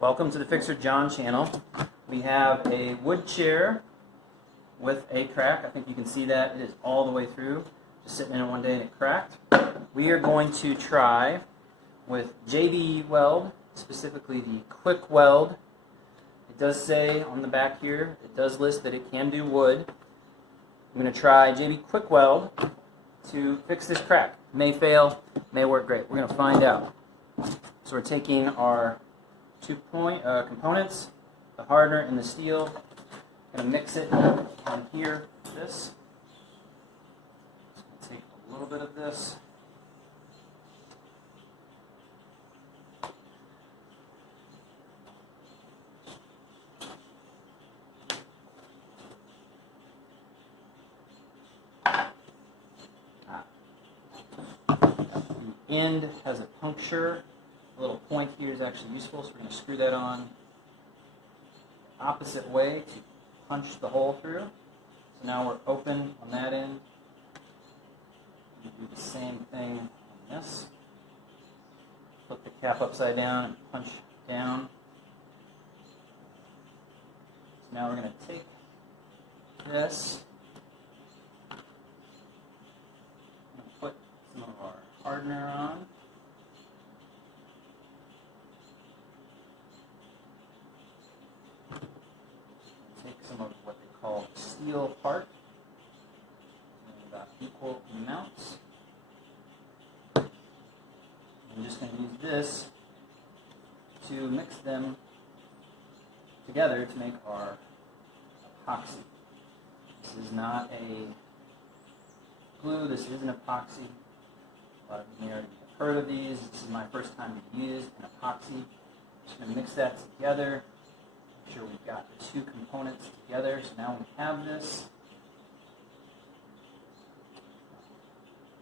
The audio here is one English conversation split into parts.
Welcome to the Fixer John channel. We have a wood chair with a crack. I think you can see that. It is all the way through. Just sitting in it one day and it cracked. We are going to try with JB Weld, specifically the Quik Weld. It does say on the back here, it does list that it can do wood. I'm going to try JB Quik Weld to fix this crack. May fail, may work great. We're going to find out. So we're taking our two components, the hardener and the steel. Going to mix it on here, this. So take a little bit of this. The end has a puncture. A little point here is actually useful, so we're going to screw that on the opposite way to punch the hole through. So now we're open on that end. We do the same thing on this. Flip the cap upside down and punch down. So now we're going to take this and put some of our hardener on. Take some of what they call steel part, in about equal amounts. I'm just going to use this to mix them together to make our epoxy. This is not a glue, this is an epoxy. A lot of you may already have heard of these. This is my first time to use an epoxy. I'm just going to mix that together. Make sure we've got the two components together. So now we have this.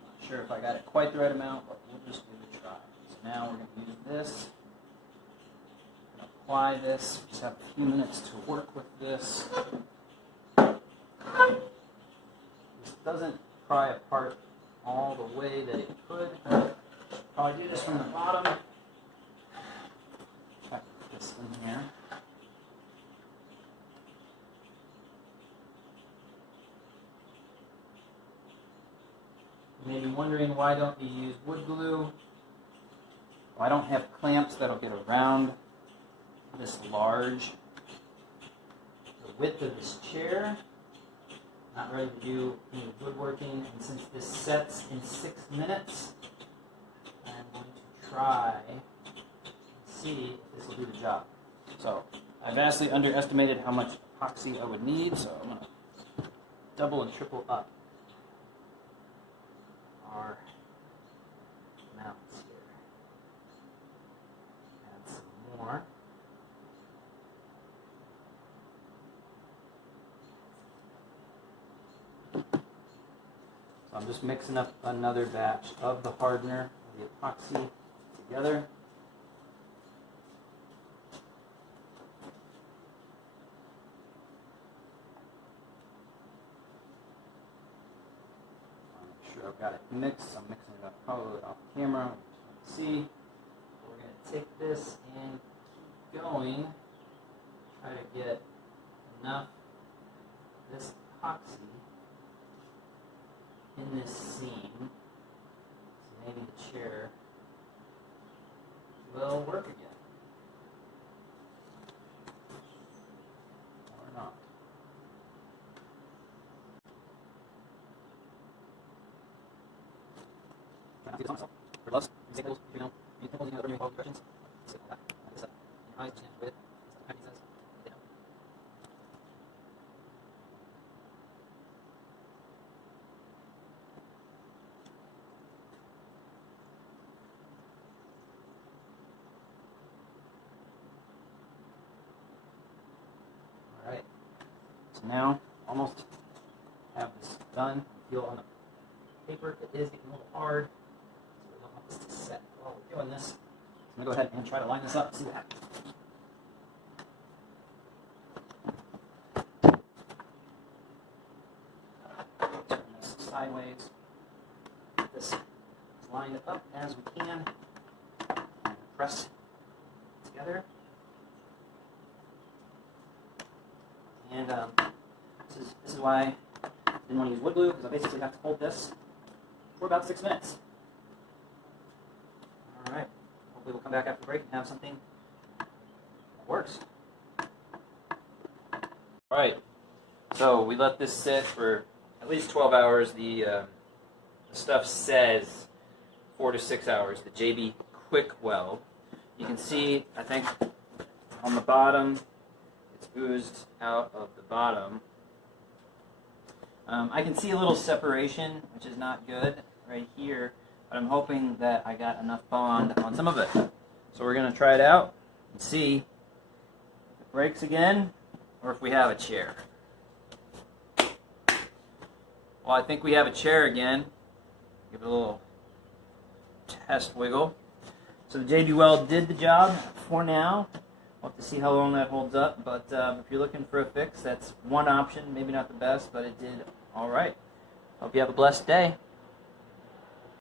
Not sure if I got it quite the right amount, but we'll just give it a try. So now we're going to use this. We're going to apply this. We just have a few minutes to work with this. This doesn't pry apart all the way that it could. Probably do this from the bottom. Put this in here. You may be wondering, why don't you use wood glue? Well, I don't have clamps that'll get around this large. The width of this chair. Not ready to do any woodworking, and since this sets in 6 minutes, I'm going to try and see if this will do the job. So, I vastly underestimated how much epoxy I would need, so I'm going to double and triple up our amounts here. Add some more. So I'm just mixing up another batch of the hardener, the epoxy together. Make sure I've got it mixed. I'm mixing it up probably off camera. Let's see. We're going to take this and keep going. Try to get enough of this epoxy in this seam, so maybe the chair will work again. Or not. Try not to do this on myself. For gloves, examples, you know, you can hold other new questions. Sit like that. Like this up. Your eyes, chin, with. That's what says. Alright, so now almost have this done. Feel on the paper it is getting a little hard, so we don't want this to set while we're doing this. So I'm going to go ahead and try to line this up and see what happens. Turn this sideways. Get this lined up as we can. And press together. And this is why I didn't want to use wood glue, because I basically have to hold this for about 6 minutes. All right. Hopefully we'll come back after the break and have something that works. All right. So we let this sit for at least 12 hours. The stuff says 4 to 6 hours. The JB Quik Weld. You can see, I think, on the bottom, it's oozed out of the bottom. I can see a little separation, which is not good right here, but I'm hoping that I got enough bond on some of it. So we're going to try it out and see if it breaks again or if we have a chair. Well, I think we have a chair again. Give it a little test wiggle. So the JB Weld did the job for now. We'll have to see how long that holds up, but if you're looking for a fix, that's one option. Maybe not the best, but it did all right. Hope you have a blessed day.